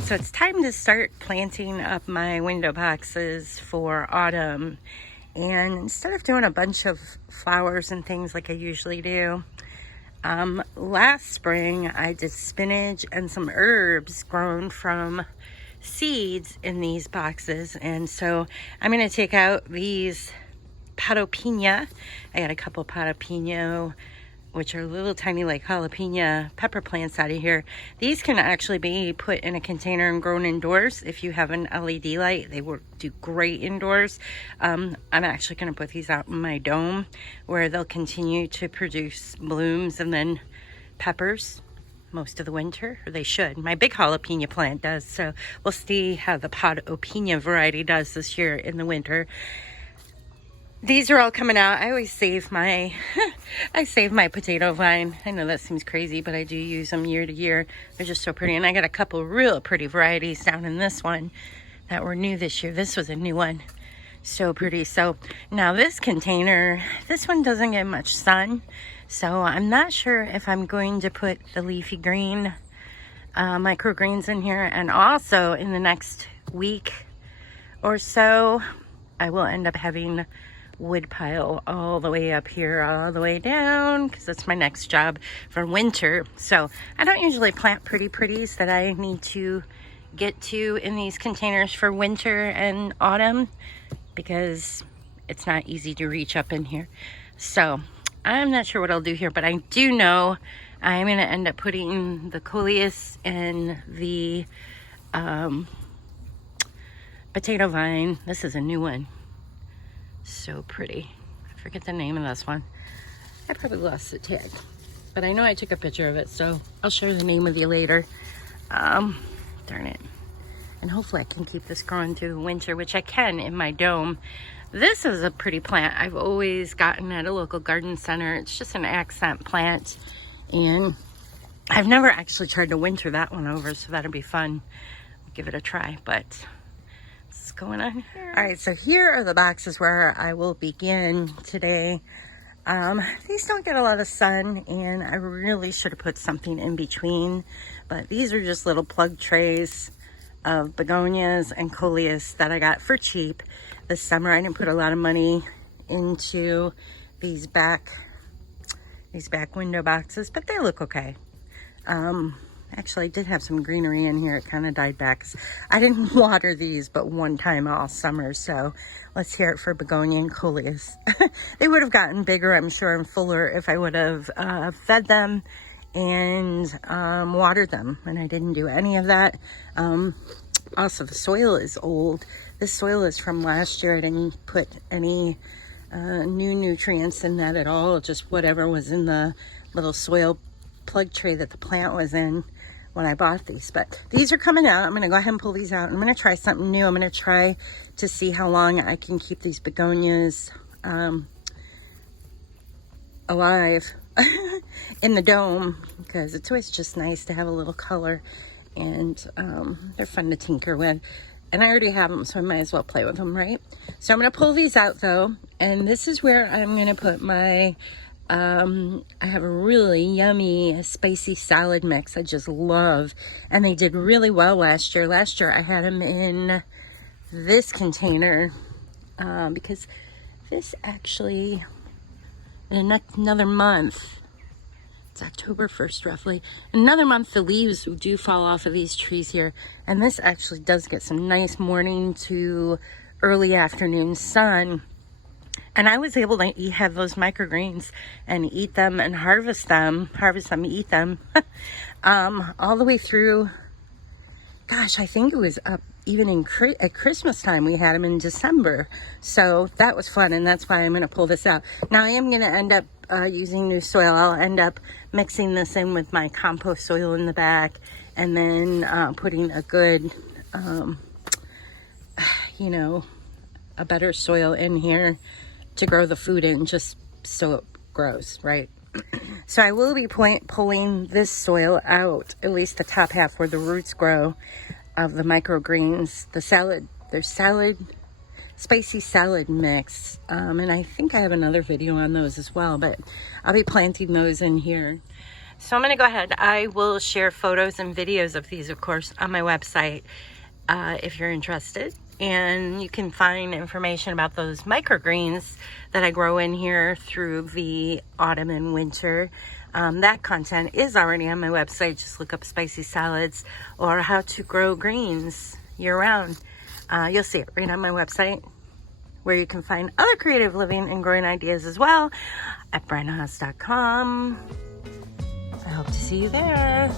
Alright, so it's time to start planting up my window boxes for autumn. And instead of doing a bunch of flowers and things like I usually do, last spring I did spinach and some herbs grown from seeds in these boxes. And so I'm going to take out these patio. I got a couple patio, which are little tiny like jalapeno pepper plants out of here. These can actually be put in a container and grown indoors. If you have an LED light, they will do great indoors. I'm actually going to put these out in my dome where they'll continue to produce blooms and then peppers most of the winter, or they should. My big jalapeno plant does, so we'll see how the patio variety does this year in the winter. These are all coming out. I always save my I save my potato vine. I know that seems crazy, but I do use them year to year. They're just so pretty. And I got a couple real pretty varieties down in this one that were new this year. This was a new one. So pretty. So now this container, this one doesn't get much sun. So I'm not sure if I'm going to put the leafy green microgreens in here. And also in the next week or so, I will end up having wood pile all the way up here, all the way down, because that's my next job for winter. So I don't usually plant pretties that I need to get to in these containers for winter and autumn, because it's not easy to reach up in here. So I'm not sure what I'll do here, but I do know I'm going to end up putting the coleus and the potato vine. This is a new one. So pretty. I forget the name of this one. I probably lost the tag, but I know I took a picture of it, so I'll share the name with you later. Darn it. And hopefully I can keep this growing through the winter, which I can in my dome. This is a pretty plant I've always gotten at a local garden center. It's just an accent plant, and I've never actually tried to winter that one over, so that'll be fun. Give it a try, but what's going on here? All right, so here are the boxes where I will begin today. These don't get a lot of sun, and I really should have put something in between, but these are just little plug trays of begonias and coleus that I got for cheap this summer. I didn't put a lot of money into these back window boxes, but they look okay. Actually, I did have some greenery in here. It kind of died back. I didn't water these but one time all summer, so let's hear it for begonia and coleus. They would have gotten bigger, I'm sure, and fuller if I would have fed them and watered them, and I didn't do any of that. Also, the soil is old. This soil is from last year. I didn't put any new nutrients in that at all, just whatever was in the little soil plug tray that the plant was in when I bought these. But these are coming out. I'm going to go ahead and pull these out. I'm going to try something new. I'm going to try to see how long I can keep these begonias alive in the dome, because it's always just nice to have a little color, and they're fun to tinker with. And I already have them, so I might as well play with them, right? So I'm going to pull these out though, and this is where I'm going to put my I have a really yummy spicy salad mix I just love, and they did really well last year. Last year I had them in this container because this actually, in another month, it's October 1st roughly, another month the leaves do fall off of these trees here, and this actually does get some nice morning to early afternoon sun. And I was able to have those microgreens and eat them and harvest them, eat them, all the way through. Gosh, I think it was up even at Christmas time. We had them in December. So that was fun, and that's why I'm going to pull this out. Now I am going to end up using new soil. I'll end up mixing this in with my compost soil in the back, and then putting a good, a better soil in here to grow the food in, just so it grows, right? So I will be pulling this soil out, at least the top half where the roots grow of the microgreens, their spicy salad mix. And I think I have another video on those as well, but I'll be planting those in here. So I'm going to go ahead. I will share photos and videos of these, of course, on my website if you're interested. And you can find information about those microgreens that I grow in here through the autumn and winter. That content is already on my website. Just look up spicy salads or how to grow greens year-round. You'll see it right on my website, where you can find other creative living and growing ideas as well at brennahaas.com. I hope to see you there.